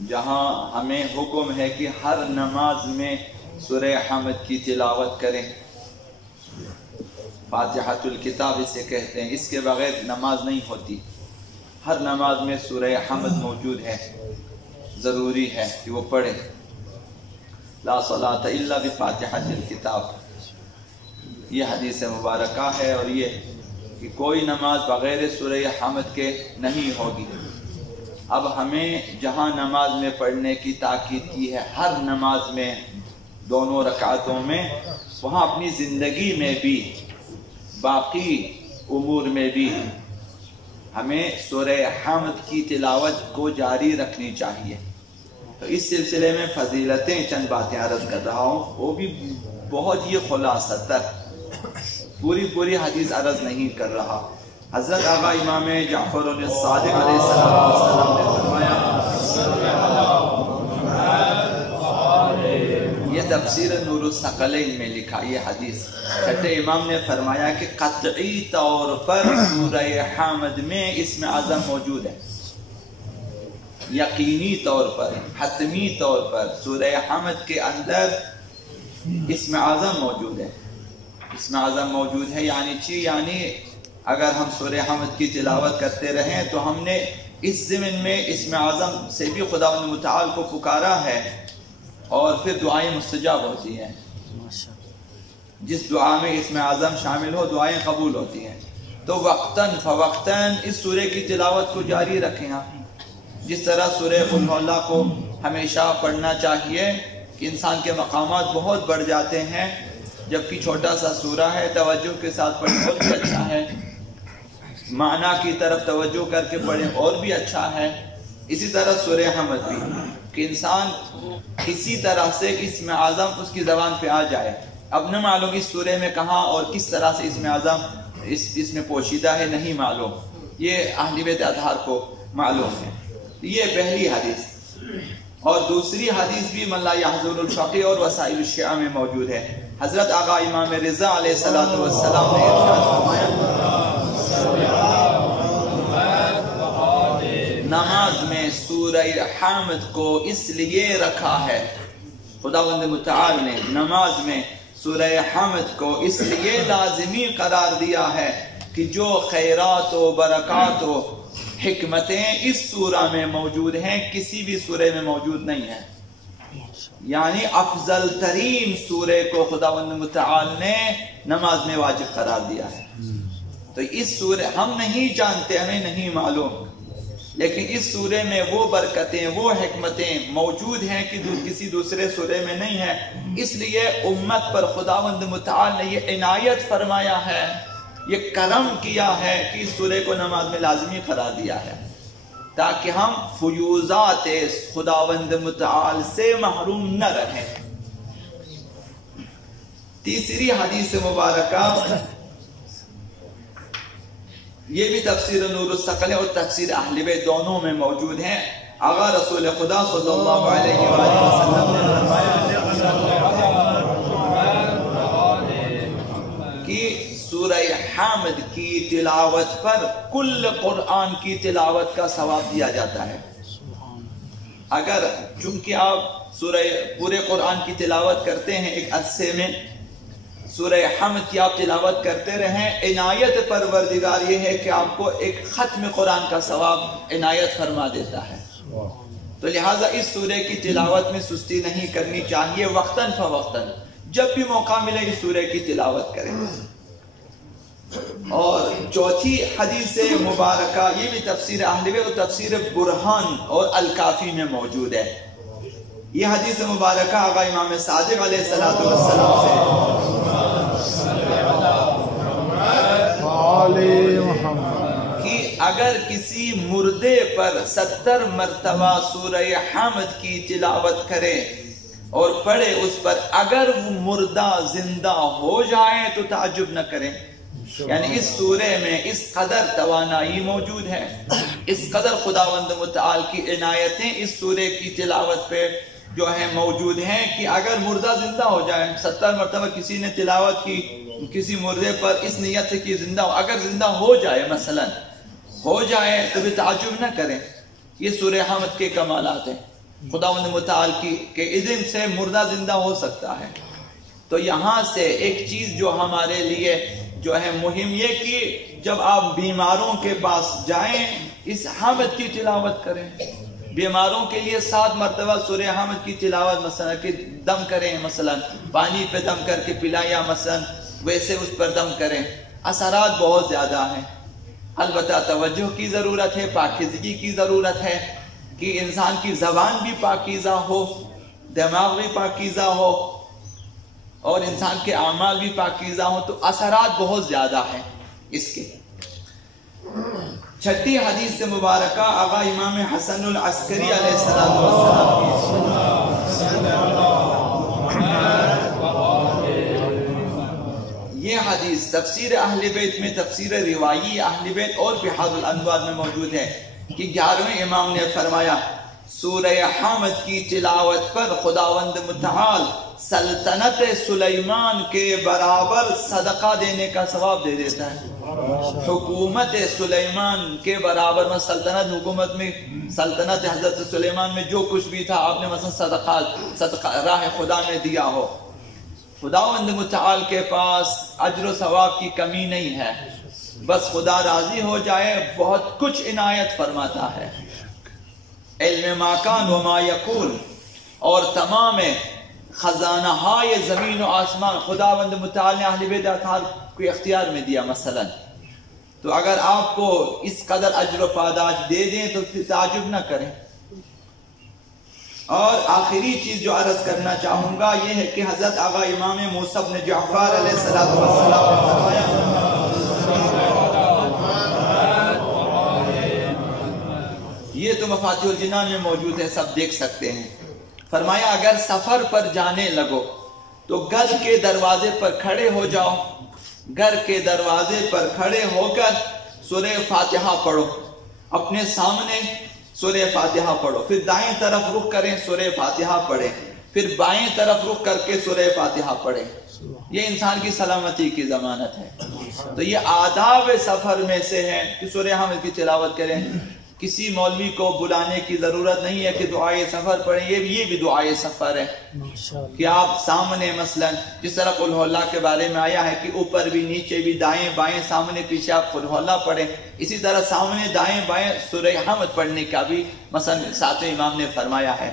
جہاں ہمیں حکم ہے کہ ہر نماز میں سورہ حمد کی تلاوت کریں. فاتحۃ الکتاب اسے کہتے ہیں. اس کے بغیر نماز نہیں ہوتی. ہر نماز میں سورہ حمد موجود ہے، ضروری ہے کہ وہ پڑھے. لا صلاۃ الا بفاتحۃ الکتاب، یہ حدیث مبارکہ ہے. اور یہ کہ کوئی نماز بغیر سورہ حمد کے نہیں ہوگی. اب ہمیں جہاں نماز میں پڑھنے کی تاکید کی ہے، ہر نماز میں دونوں رکعتوں میں، وہاں اپنی زندگی میں بھی باقی امور میں بھی ہمیں سورہ حمد کی تلاوت کو جاری رکھنی چاہیے. تو اس سلسلے میں فضیلتیں چند باتیں عرض کر رہا ہوں، وہ بھی بہت ہی خلاصہ تر، پوری حدیث عرض نہیں کر رہا. حضرت آقا امام جعفر الصادق علیہ السلام نے فرمایا، یہ تفسیر نور الثقلین میں لکھا یہ حدیث، چھٹے امام نے فرمایا کہ قطعی طور پر سورہ حمد میں اسم اعظم موجود ہے. یقینی طور پر، حتمی طور پر سورہ حمد کے اندر اسم اعظم موجود ہے. اسم اعظم موجود ہے یعنی اگر ہم سورہ حمد کی تلاوت کرتے رہیں تو ہم نے اس ضمن میں اسم اعظم سے بھی خداوند متعال کو پکارا ہے، اور پھر دعائیں مستجاب ہوتی ہیں. جس دعا میں اسم اعظم شامل ہو دعائیں قبول ہوتی ہیں. تو وقتاً فوقتاً اس سورہ کی تلاوت کو جاری رکھیں آپ. جس طرح سورہ قل ہو اللہ کو ہمیشہ پڑھنا چاہیے کہ انسان کے مقامات بہت بڑھ جاتے ہیں، جبکہ چھوٹا سا سورہ ہے، توجہ کے ساتھ پڑھیں بہت اچھا ہے. معنی کی طرف توجہ کر کے پڑھیں اور بھی اچھا ہے. اسی طرح سورہ حمد بھی، کہ انسان کسی طرح سے اسم اعظم اس کی زبان پہ آ جائے. اب نہ معلوم اس سورہ میں کہاں اور کس طرح سے اسم اعظم اس میں پوشیدہ ہے، نہیں معلوم. یہ اہل بیت اطہار کو معلوم ہے. یہ پہلی حدیث. اور دوسری حدیث بھی من لا یحضر الفقیہ اور وسائل الشیعہ میں موجود ہے. حضرت آقا امام رضا علیہ السلام نے ارشاد فرمایا، نماز میں سورہ حمد کو اس لیے رکھا ہے، خداوند متعال نے نماز میں سورہ حمد کو اس لیے لازمی قرار دیا ہے کہ جو خیرات و برکات و حکمتیں اس سورہ میں موجود ہیں کسی بھی سورہ میں موجود نہیں ہیں. یعنی افضل ترین سورہ کو خداوند متعال نے نماز میں واجب قرار دیا ہے. تو اس سورہ ہم نہیں جانتے، ہمیں نہیں معلوم، لیکن اس سورہ میں وہ برکتیں، وہ حکمتیں موجود ہیں کہ کسی دوسرے سورہ میں نہیں ہیں. اس لیے امت پر خداوند متعال نے یہ عنایت فرمایا ہے، یہ کرم کیا ہے کہ اس سورہ کو نماز میں لازمی قرار دیا ہے، تاکہ ہم فیوزات خداوند متعال سے محروم نہ رہیں. تیسری حدیث مبارکہ، یہ بھی تفسیر نور الثقلین اور تفسیر اہل بیت دونوں میں موجود ہیں. آقا رسول خدا صلی اللہ علیہ وآلہ وسلم نے فرمایا کہ سورہ حمد کی تلاوت پر کل قرآن کی تلاوت کا ثواب دیا جاتا ہے. اگر چونکہ آپ پورے قرآن کی تلاوت کرتے ہیں ایک عرصے میں، سورہ حمد کی آپ تلاوت کرتے رہیں، عنایت پروردگار یہ ہے کہ آپ کو ایک ختم قرآن کا ثواب عنایت فرما دیتا ہے. تو لہٰذا اس سورہ کی تلاوت میں سستی نہیں کرنی چاہیے. وقتاً فوقتاً جب بھی موقع ملے اس سورہ کی تلاوت کریں. اور چوتھی حدیث مبارکہ، یہ بھی تفسیر اہل بیت اور تفسیر برہان اور الکافی میں موجود ہے. یہ حدیث مبارکہ آقا امام صادق علیہ السلام سے کہ اگر کسی مردے پر 70 مرتبہ سورہ حمد کی تلاوت کرے اور پڑھے اس پر، اگر وہ مردہ زندہ ہو جائے تو تعجب نہ کریں. یعنی اس سورہ میں اس قدر توانائی موجود ہے، اس قدر خداوند متعال کی عنایتیں اس سورہ کی تلاوت پہ جو ہیں موجود ہیں کہ اگر مردہ زندہ ہو جائے، 70 مرتبہ کسی نے تلاوت کی کسی مردے پر اس نیت سے کہ زندہ ہو، اگر زندہ ہو جائے مثلا ہو جائے تو بھی تعجب نہ کریں. یہ سورہ حمد کے کمالات ہیں. خداوند متعال کے اذن سے مردہ زندہ ہو سکتا ہے۔ تو یہاں سے ایک چیز جو ہمارے لیے جو ہے مہم یہ کہ جب آپ بیماروں کے پاس جائیں اس حمد کی تلاوت کریں، بیماروں کے لیے 7 مرتبہ سورہ حمد کی تلاوت مثلا کہ دم کریں، مثلا پانی پہ دم کر کے پلایا مثلا ویسے اس پر دم کریں، اثرات بہت زیادہ ہیں۔ البتہ توجہ کی ضرورت ہے، پاکیزگی کی ضرورت ہے کہ انسان کی زبان بھی پاکیزہ ہو، دماغ بھی پاکیزہ ہو اور انسان کے اعمال بھی پاکیزہ ہوں، تو اثرات بہت زیادہ ہیں اس کے۔ چھٹی حدیث سے مبارکہ آقا امام حسن العسکری علیہ السلام یہ حدیث تفسیر اہل بیت میں، تفسیر روائی اہل بیت اور بحار الانوار میں موجود ہے کہ 11ویں امام نے فرمایا سورہ حمد کی تلاوت پر خداوند متعال سلطنت سلیمان کے برابر صدقہ دینے کا ثواب دے دیتا ہے۔ حکومت سلیمان کے برابر میں سلطنت، حکومت میں سلطنت حضرت سلیمان میں جو کچھ بھی تھا آپ نے مثلا صدقہ راہ خدا میں دیا ہو، خداوند متعال کے پاس اجر و ثواب کی کمی نہیں ہے، بس خدا راضی ہو جائے بہت کچھ عنایت فرماتا ہے۔ علم ما کان و ما یکون اور تمام خزانہ ہائے زمین و آسمان خداوند متعال نے اہل بیت اطہار کو اختیار میں دیا مثلا، تو اگر آپ کو اس قدر اجر و پاداش دے دیں تو پھر تعجب نہ کریں۔ اور آخری چیز جو عرض کرنا چاہوں گا یہ ہے کہ حضرت آقا امام موسیٰ بن جعفر علیہ السلام نے فرمایا، یہ تو مفاتیح الجنان میں موجود ہے، سب دیکھ سکتے ہیں، فرمایا اگر سفر پر جانے لگو تو گھر کے دروازے پر کھڑے ہو جاؤ، گھر کے دروازے پر کھڑے ہو کر سورہ فاتحہ پڑھو، اپنے سامنے سورہ فاتحہ پڑھو، پھر دائیں طرف رخ کریں سورہ فاتحہ پڑھیں، پھر بائیں طرف رخ کر کے سورہ فاتحہ پڑھیں۔ یہ انسان کی سلامتی کی ضمانت ہے۔ تو یہ آداب سفر میں سے ہے کہ سورہ حمد کی تلاوت کریں۔ کسی مولوی کو بلانے کی ضرورت نہیں ہے کہ دعائے سفر پڑھیں، یہ بھی دعائے سفر ہے کہ آپ سامنے مثلا جس طرح قل اللہ کے بارے میں آیا ہے کہ اوپر بھی نیچے بھی دائیں بائیں سامنے پیچھے آپ قل اللہ پڑھیں، اسی طرح سامنے دائیں بائیں سورہ حمد پڑھنے کا بھی مثلا ساتویں امام نے فرمایا ہے۔